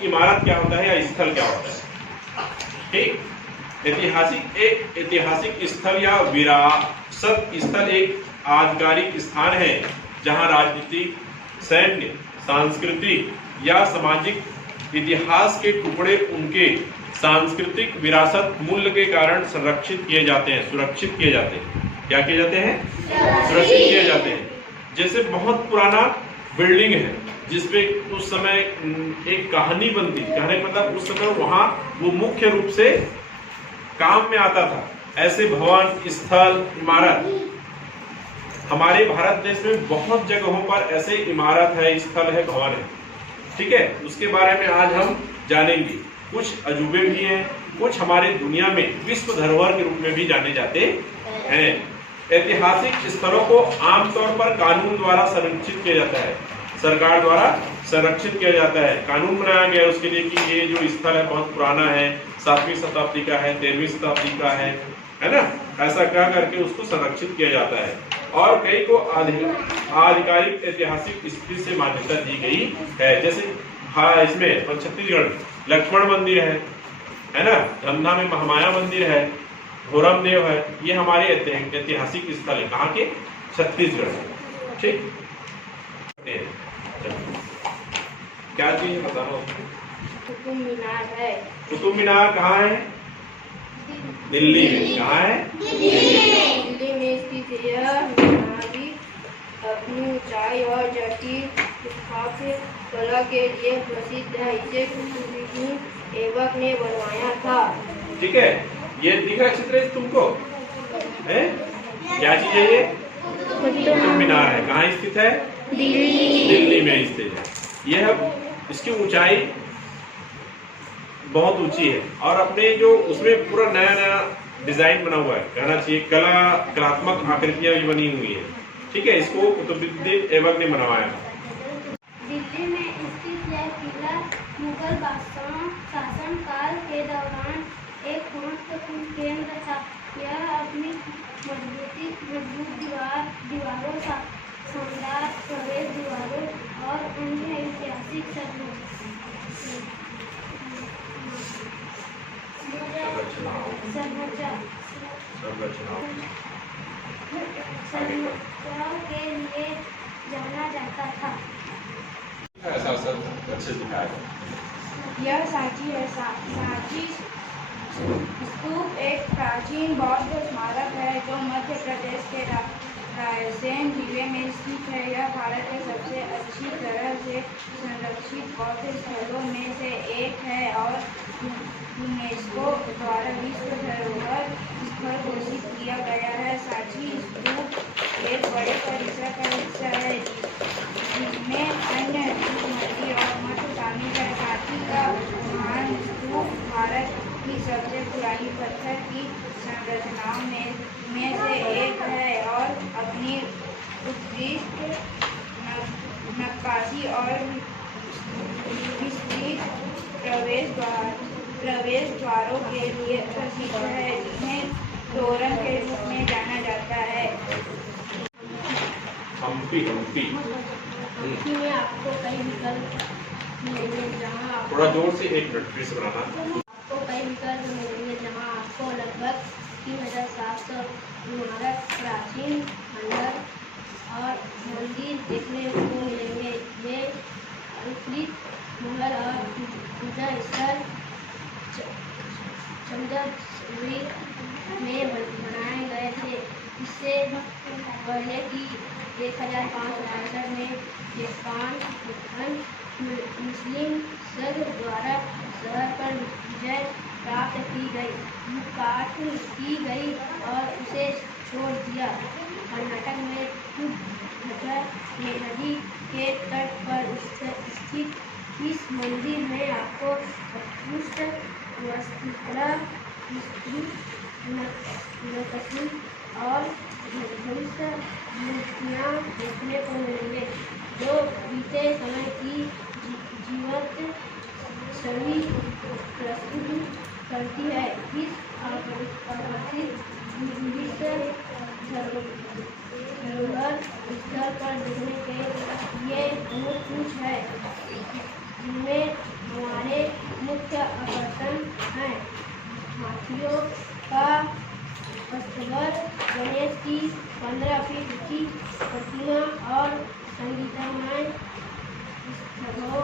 ऐतिहासिक इमारत क्या होता है या स्थल क्या होता है। ठीक, ऐतिहासिक स्थल या विरासत स्थल एक आधिकारिक स्थान है जहां राजनीतिक, सैन्य, सांस्कृतिक या सामाजिक इतिहास के टुकड़े उनके सांस्कृतिक विरासत मूल्य के कारण संरक्षित किए जाते हैं, सुरक्षित किए जाते हैं। क्या किए जाते हैं? सुरक्षित किए जाते हैं। जैसे बहुत पुराना बिल्डिंग है जिसपे उस समय एक कहानी बनती, कहने का मतलब उस समय वहां वो मुख्य रूप से काम में आता था। ऐसे भवन, स्थल, इमारत हमारे भारत देश में बहुत जगहों पर ऐसे इमारत है, स्थल है, भवन है। ठीक है, उसके बारे में आज हम जानेंगे। कुछ अजूबे भी हैं, कुछ हमारे दुनिया में विश्व धरोहर के रूप में भी जाने जाते हैं। ऐतिहासिक स्थलों को आमतौर पर कानून द्वारा संरक्षित किया जाता है, सरकार द्वारा संरक्षित किया जाता है। कानून बनाया गया है उसके लिए कि ये जो स्थल है बहुत पुराना है, 7वीं शताब्दी का है, 13वीं शताब्दी का है ना। ऐसा क्या करके उसको संरक्षित किया जाता है। और कई को आधिकारिक ऐतिहासिक स्थिति से मान्यता दी गई है। जैसे इसमें छत्तीसगढ़ लक्ष्मण मंदिर है ना, धमधा में महामाया मंदिर है, घोरम देव है। ये हमारे ऐतिहासिक स्थल है, कहाँ के? छत्तीसगढ़। ठीक, क्या चीज बताओ? कुतुब मीनार है। कुतुब मीनार कहाँ है? दिल्ली में। कहाँ है? दिल्ली में स्थित यह मीनार भी अपनी ऊंचाई और जटिल स्थापत्य कला के लिए प्रसिद्ध है। इसे कुतुबुद्दीन ऐबक ने बनवाया था। ठीक है, ये दिख रहा चित्र तुमको है? क्या चीज है ये? कुतुब मीनार है। कहाँ स्थित है? दिल्ली में स्थित है। यह इसकी ऊंचाई बहुत ऊंची है और अपने जो उसमें पूरा नया नया डिजाइन बना हुआ है, कहना चाहिए कलात्मक आकृतियां भी बनी हुई है। ठीक है, इसको कुतुबुद्दीन ऐबक ने बनवाया। दिल्ली में स्थित यह किला मुगल शासन काल के दौरान एक महत्वपूर्ण केंद्र था। यह अपनी मजबूत दीवारों, शानदार प्रवेश द्वारों और अन्य ऐतिहासिक संरचनाओं के लिए जाना जाता था। ऐसा अच्छे दिखाया। यह सांची है। सांची स्तूप एक प्राचीन बौद्ध स्मारक है जो मध्य प्रदेश के रायसेन जिले में स्थित है। यह भारत के सबसे अच्छी तरह से संरक्षित बौद्ध स्थलों में से एक है और यूनेस्को द्वारा विश्व धरोहर स्थल घोषित किया गया है। सांची स्तूप एक बड़े परिसर का हिस्सा है जिसमें अन्य मंदिर और मठ शामिल है। सांची का महान स्तूप भारत की सबसे पुरानी पत्थर की संरचनाओं में से एक है और अपनी उत्कृष्ट नक्काशी और विस्तृत प्रवेश द्वारों के लिए प्रसिद्ध है, जिन्हें तोरण के रूप में जाना जाता है। हम्पी में आपको कई विकल्प मिलेंगे जहाँ थोड़ा जोर से 1 मिनट फिर से बनाना। आपको कई विकल्प मिलेंगे जहाँ आपको लगभग 3700 इमारत, प्राचीन खंडहर और मंदिर देखने को मिलेंगे। ये विस्तृत महल और पूजा स्थल चंद्रवीर में बनाए गए थे। इससे पहले कि 1562 में अफगान मुस्लिम संघ द्वारा शहर पर विजय प्राप्त की गई, लूटपाट की गई और उसे छोड़ दिया। कर्नाटक में तुंगभद्रा नदी के तट पर स्थित इस मंदिर में आपको उत्कृष्ट वास्तुकला, नक्काशी और भविष्य मूर्तियाँ देखने को मिलेंगे जो बीते समय की जीवंत छवि प्रस्तुत करती है। इस आकर्षित विश्व धरोहर स्थल पर देखने के लिए बहुत कुछ है, जिनमें हमारे अस्तबल गणेश की 15 फीट की प्रतिमा और संगीतमय स्थलों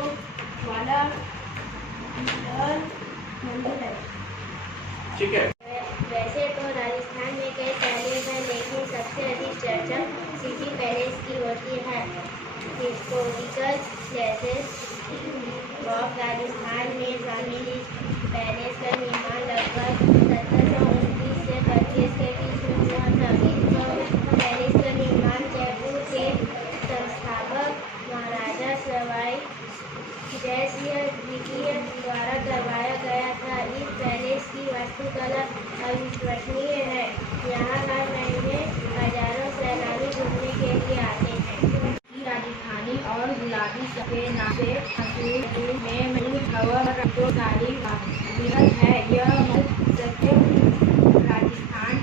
वाला विशाल मंदिर है। ठीक है। वैसे तो राजस्थान में कई पैलेस हैं, लेकिन सबसे अधिक चर्चा सिटी पैलेस की होती है। हिस्टोरिकल प्लेसेस ऑफ राजस्थान में शामिल इस पैलेस का निर्माण लगभग 1729 से 25 के बीच में हुआ था। इस पैलेस का निर्माण जयपुर के संस्थापक महाराजा सवाई जयसिंह द्वितीय द्वारा करवाया गया था। इस पैलेस की वास्तुकला अविश्वसनीय है। यहाँ हर महीने हजारों सैलानी घूमने के लिए आते हैं। राजस्थानी और गुलाबी के नाम से मशहूर में मणिहर बृहद है। यह मध्य राजस्थान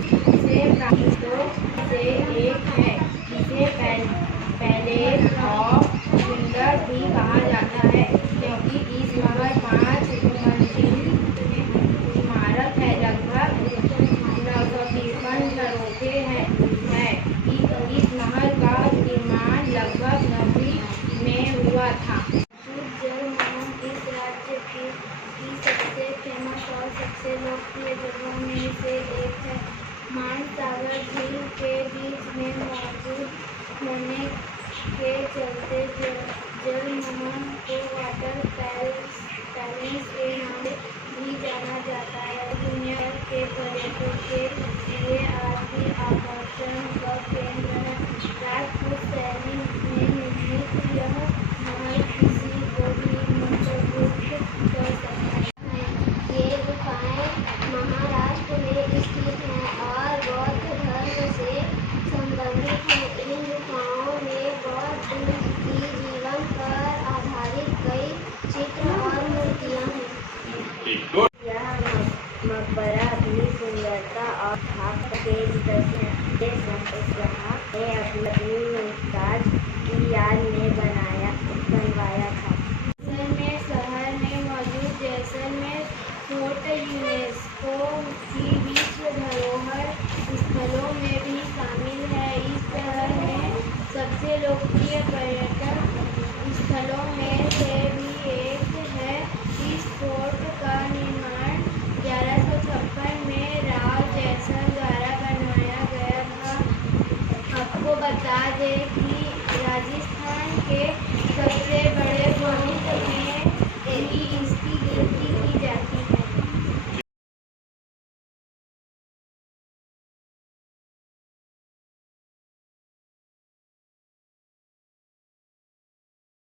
से प्राचीनों से एक है, जिसे पैलेस ऑफ विंडर भी कहा जाता है, क्योंकि इस महल 5 मंजिल इमारत है, लगभग 953 झरोखे हैं। इस महल का निर्माण लगभग 90 में हुआ था। जल महल इस राज्य की सबसे फेमस और सबसे लोकप्रिय जगहों में से एक है। मानसागर झील के बीच में मौजूद होने के चलते जल महल को वाटर पैलेस